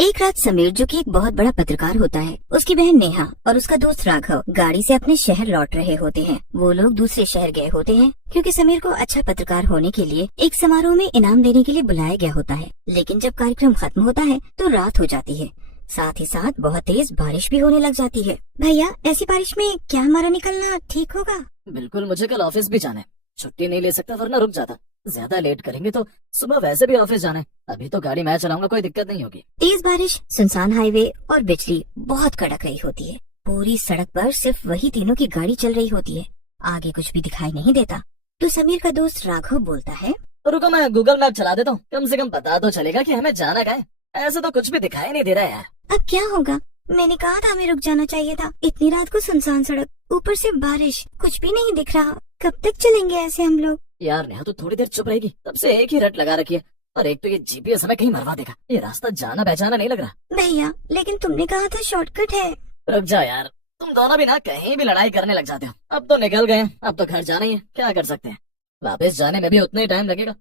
एक रात समीर, जो कि एक बहुत बड़ा पत्रकार होता है, उसकी बहन नेहा और उसका दोस्त राघव गाड़ी से अपने शहर लौट रहे होते हैं। वो लोग दूसरे शहर गए होते हैं क्योंकि समीर को अच्छा पत्रकार होने के लिए एक समारोह में इनाम देने के लिए बुलाया गया होता है। लेकिन जब कार्यक्रम खत्म होता है तो रात हो जाती है। साथ ही साथ बहुत तेज बारिश भी होने लग जाती है। भैया, ऐसी बारिश में क्या हमारा निकलना ठीक होगा? बिल्कुल, मुझे कल ऑफिस भी जाना है। छुट्टी नहीं ले सकता वरना रुक जाता। ज्यादा लेट करेंगे तो सुबह वैसे भी ऑफिस जाना है। अभी तो गाड़ी मैं चलाऊंगा, कोई दिक्कत नहीं होगी। तेज बारिश, सुनसान हाईवे और बिजली बहुत कड़क रही होती है। पूरी सड़क पर सिर्फ वही तीनों की गाड़ी चल रही होती है। आगे कुछ भी दिखाई नहीं देता। तो समीर का दोस्त राघव बोलता है, रुको, मैं गूगल मैप चला देता हूँ, कम से कम पता तो चलेगा कि हमें जाना कहाँ है। ऐसे तो कुछ भी दिखाई नहीं दे रहा है यार। अब क्या होगा? मैंने कहा था हमें रुक जाना चाहिए था। इतनी रात को सुनसान सड़क, ऊपर से बारिश, कुछ भी नहीं दिख रहा। कब तक चलेंगे ऐसे हम लोग? यार नेहा तो थोड़ी देर चुप रहेगी, तब से एक ही रट लगा रखी है। और एक तो ये जीपीएस हमें कहीं मरवा देगा। ये रास्ता जाना पहचाना नहीं लग रहा। भैया, लेकिन तुमने कहा था शॉर्टकट है। रुक जा यार, तुम दोनों भी ना कहीं भी लड़ाई करने लग जाते हो। अब तो निकल गए, अब तो घर जाना ही है, क्या कर सकते हैं। वापस जाने में भी उतना ही टाइम लगेगा।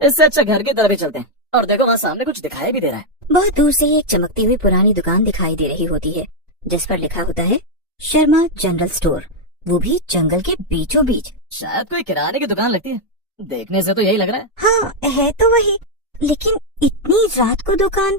इससे अच्छा घर की तरफ ही चलते हैं। और देखो, वहाँ सामने कुछ दिखाई भी दे रहा है। बहुत दूर से ही एक चमकती हुई पुरानी दुकान दिखाई दे रही होती है, जिस पर लिखा होता है शर्मा जनरल स्टोर, वो भी जंगल के बीचों बीच। शायद कोई किराने की दुकान लगती है, देखने से तो यही लग रहा है। हाँ, है तो वही, लेकिन इतनी रात को दुकान,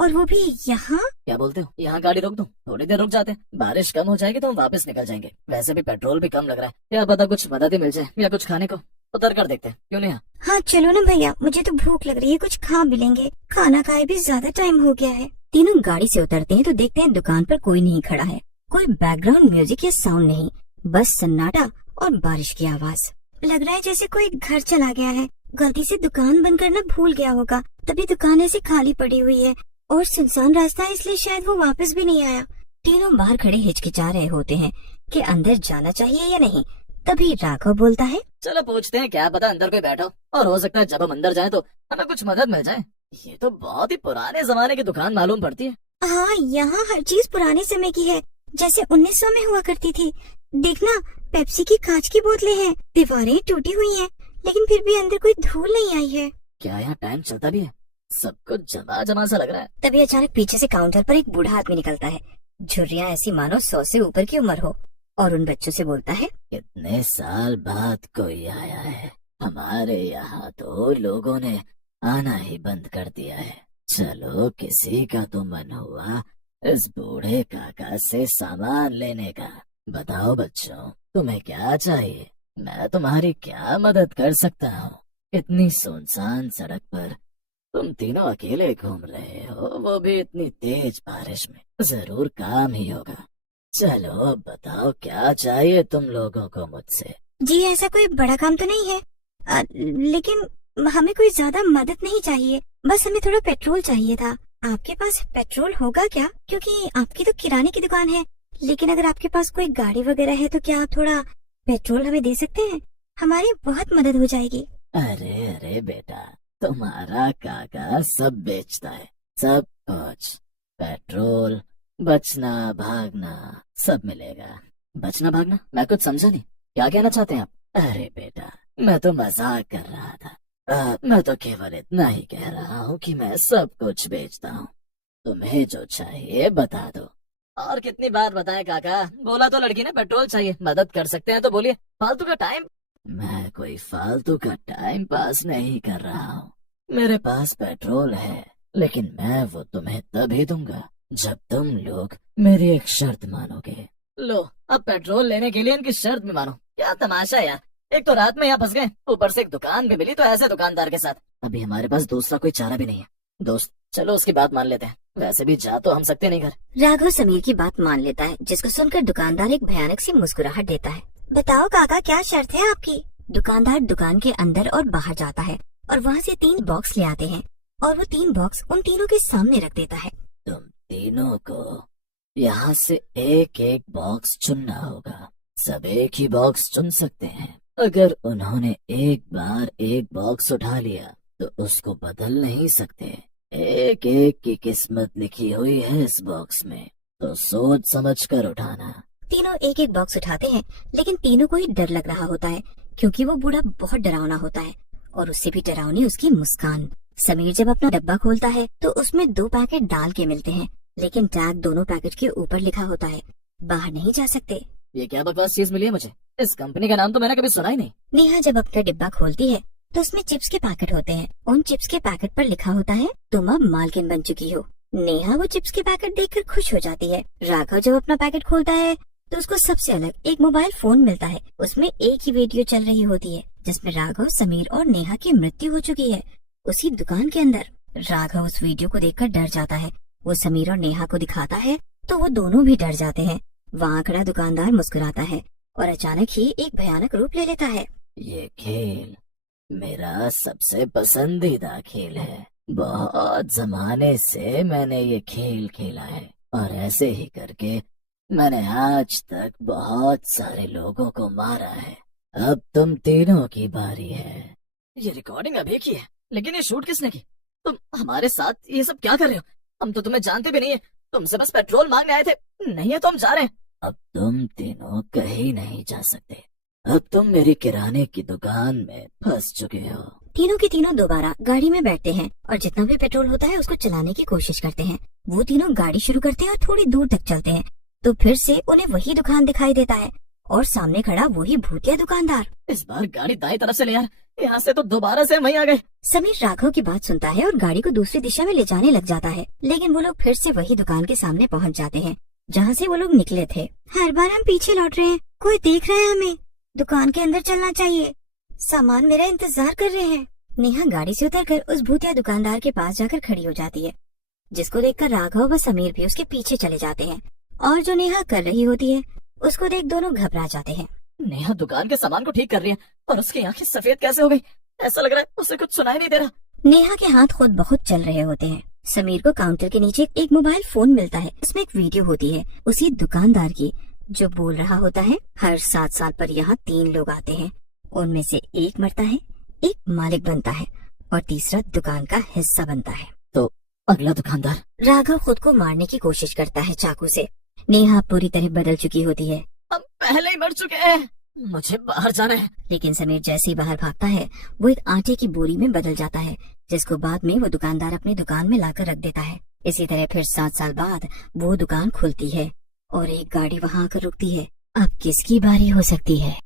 और वो भी यहाँ। क्या बोलते हो, यहाँ गाड़ी रोक दो, थोड़ी देर रुक जाते हैं। बारिश कम हो जाएगी तो हम वापस निकल जाएंगे। वैसे भी पेट्रोल भी कम लग रहा है। क्या पता कुछ मदद ही मिल जाए या कुछ खाने को। उतर कर देखते हैं, क्यों नहीं? हाँ चलो ना भैया, मुझे तो भूख लग रही है, कुछ खा भी लेंगे। खाना खाए भी ज्यादा टाइम हो गया है। तीनों गाड़ी से उतरते हैं तो देखते हैं दुकान पर कोई नहीं खड़ा है। कोई बैकग्राउंड म्यूजिक या साउंड नहीं, बस सन्नाटा और बारिश की आवाज। लग रहा है जैसे कोई घर चला गया है, गलती से दुकान बंद करना भूल गया होगा, तभी दुकान ऐसी खाली पड़ी हुई है। और सुनसान रास्ता है, इसलिए शायद वो वापस भी नहीं आया। तीनों बाहर खड़े हिचकिचा रहे होते हैं कि अंदर जाना चाहिए या नहीं। तभी राघव बोलता है, चलो पूछते हैं, क्या पता अंदर कोई बैठा हो, और हो सकता है जब हम अंदर जाएं तो हमें कुछ मदद मिल जाए। ये तो बहुत ही पुराने जमाने की दुकान मालूम पड़ती है। हाँ, यहाँ हर चीज पुराने समय की है, जैसे 1900 में हुआ करती थी। देखना, पेप्सी की कांच की बोतलें हैं, दीवारें टूटी हुई हैं, लेकिन फिर भी अंदर कोई धूल नहीं आई है। क्या यहाँ टाइम चलता भी है? सब कुछ जमा जमा सा लग रहा है। तभी अचानक पीछे से काउंटर पर एक बूढ़ा आदमी निकलता है। झुर्रियाँ ऐसी मानो 100 से ऊपर की उम्र हो, और उन बच्चों से बोलता है, कितने साल बाद कोई आया है। हमारे यहाँ तो लोगों ने आना ही बंद कर दिया है। चलो, किसी का तो मन हुआ इस बूढ़े काका से सामान लेने का। बताओ बच्चों, तुम्हें क्या चाहिए? मैं तुम्हारी क्या मदद कर सकता हूँ? इतनी सुनसान सड़क पर तुम तीनों अकेले घूम रहे हो, वो भी इतनी तेज बारिश में। जरूर काम ही होगा। चलो अब बताओ, क्या चाहिए तुम लोगों को मुझसे? जी ऐसा कोई बड़ा काम तो नहीं है, लेकिन हमें कोई ज्यादा मदद नहीं चाहिए, बस हमें थोड़ा पेट्रोल चाहिए था। आपके पास पेट्रोल होगा क्या? क्योंकि आपकी तो किराने की दुकान है, लेकिन अगर आपके पास कोई गाड़ी वगैरह है तो क्या आप थोड़ा पेट्रोल हमें दे सकते हैं? हमारी बहुत मदद हो जाएगी। अरे अरे बेटा, तुम्हारा काका सब बेचता है, सब कुछ। पेट्रोल, बचना भागना सब मिलेगा। बचना भागना? मैं कुछ समझा नहीं, क्या कहना चाहते हैं आप? अरे बेटा, मैं तो मजाक कर रहा था। मैं तो केवल इतना ही कह रहा हूँ कि मैं सब कुछ बेचता हूँ। तुम्हें जो चाहिए बता दो। और कितनी बार बताएं काका, बोला तो लड़की ने पेट्रोल चाहिए, मदद कर सकते हैं तो बोलिए। फालतू का टाइम? मैं कोई फालतू का टाइम पास नहीं कर रहा हूँ। मेरे पास पेट्रोल है, लेकिन मैं वो तुम्हें तभी दूंगा जब तुम लोग मेरी एक शर्त मानोगे। लो, अब पेट्रोल लेने के लिए इनकी शर्त भी मानो? क्या तमाशा है यार। एक तो रात में यहाँ फंस गए, ऊपर से एक दुकान भी मिली तो ऐसे दुकानदार के साथ। अभी हमारे पास दूसरा कोई चारा भी नहीं है। दोस्त, चलो उसकी बात मान लेते हैं, वैसे भी जा तो हम सकते नहीं घर। राघव समीर की बात मान लेता है, जिसको सुनकर दुकानदार एक भयानक सी मुस्कुराहट देता है। बताओ काका, क्या शर्त है आपकी? दुकानदार दुकान के अंदर और बाहर जाता है और वहाँ से 3 बॉक्स ले आते हैं, और वो 3 बॉक्स उन तीनों के सामने रख देता है। तुम तीनों को यहाँ से एक एक बॉक्स चुनना होगा। सब एक ही बॉक्स चुन सकते हैं। अगर उन्होंने एक बार एक बॉक्स उठा लिया तो उसको बदल नहीं सकते। एक एक की किस्मत लिखी हुई है इस बॉक्स में, तो सोच समझ कर उठाना। तीनों एक एक बॉक्स उठाते हैं, लेकिन तीनों को ही डर लग रहा होता है, क्योंकि वो बूढ़ा बहुत डरावना होता है, और उससे भी डरावनी उसकी मुस्कान। समीर जब अपना डब्बा खोलता है तो उसमें 2 पैकेट दाल के मिलते हैं, लेकिन टैग दोनों पैकेट के ऊपर लिखा होता है, बाहर नहीं जा सकते। ये क्या बकवास चीज मिली है मुझे? इस कंपनी का नाम तो मैंने कभी सुना ही नहीं। नेहा जब अपना डिब्बा खोलती है तो उसमें चिप्स के पैकेट होते हैं। उन चिप्स के पैकेट पर लिखा होता है, तुम अब मालकिन बन चुकी हो। नेहा वो चिप्स के पैकेट देखकर खुश हो जाती है। राघव जब अपना पैकेट खोलता है तो उसको सबसे अलग एक मोबाइल फोन मिलता है। उसमें एक ही वीडियो चल रही होती है जिसमें राघव, समीर और नेहा की मृत्यु हो चुकी है उसी दुकान के अंदर। राघव उस वीडियो को देखकर डर जाता है। वो समीर और नेहा को दिखाता है तो वो दोनों भी डर जाते हैं। वहाँ खड़ा दुकानदार मुस्कुराता है और अचानक ही एक भयानक रूप ले लेता है। ये खेल मेरा सबसे पसंदीदा खेल है। बहुत जमाने से मैंने ये खेल खेला है और ऐसे ही करके मैंने आज तक बहुत सारे लोगों को मारा है। अब तुम तीनों की बारी है। ये रिकॉर्डिंग अभी की है, लेकिन ये शूट किसने की? तुम हमारे साथ ये सब क्या कर रहे हो? हम तो तुम्हें जानते भी नहीं है, तुमसे बस पेट्रोल मांगने आए थे। नहीं है तो हम जा रहे हैं। अब तुम तीनों कहीं नहीं जा सकते। अब तुम मेरी किराने की दुकान में फंस चुके हो। तीनों के तीनों दोबारा गाड़ी में बैठते हैं और जितना भी पेट्रोल होता है उसको चलाने की कोशिश करते हैं। वो तीनों गाड़ी शुरू करते हैं और थोड़ी दूर तक चलते हैं तो फिर से उन्हें वही दुकान दिखाई देता है और सामने खड़ा वही भूतिया दुकानदार। इस बार गाड़ी दाएं तरफ से ले यार, यहाँ से तो दोबारा से वहीं आ गए। समीर राघव की बात सुनता है और गाड़ी को दूसरी दिशा में ले जाने लग जाता है, लेकिन वो लोग फिर से वही दुकान के सामने पहुंच जाते हैं जहाँ से वो लोग निकले थे। हर बार हम पीछे लौट रहे हैं, कोई देख रहा है हमें। दुकान के अंदर चलना चाहिए, सामान मेरा इंतजार कर रहे हैं। नेहा गाड़ी से उतरकर उस भूतिया दुकानदार के पास जाकर खड़ी हो जाती है, जिसको देखकर राघव व समीर भी उसके पीछे चले जाते हैं और जो नेहा कर रही होती है उसको देख दोनों घबरा जाते हैं। नेहा दुकान के सामान को ठीक कर रही है और उसकी आंखें सफेद कैसे हो गई? ऐसा लग रहा है उसे कुछ सुनाई नहीं दे रहा। नेहा के हाथ खुद बहुत चल रहे होते हैं। समीर को काउंटर के नीचे एक मोबाइल फोन मिलता है। उसमें एक वीडियो होती है उसी दुकानदार की, जो बोल रहा होता है, हर 7 साल पर यहाँ 3 लोग आते हैं, उनमें से एक मरता है, एक मालिक बनता है और तीसरा दुकान का हिस्सा बनता है। तो अगला दुकानदार? राघव खुद को मारने की कोशिश करता है चाकू से। नेहा पूरी तरह बदल चुकी होती है। हम पहले ही मर चुके हैं, मुझे बाहर जाना है। लेकिन समीर जैसे ही बाहर भागता है वो एक आटे की बोरी में बदल जाता है, जिसको बाद में वो दुकानदार अपनी दुकान में लाकर रख देता है। इसी तरह फिर 7 साल बाद वो दुकान खुलती है और एक गाड़ी वहाँ आकर रुकती है। अब किसकी बारी हो सकती है?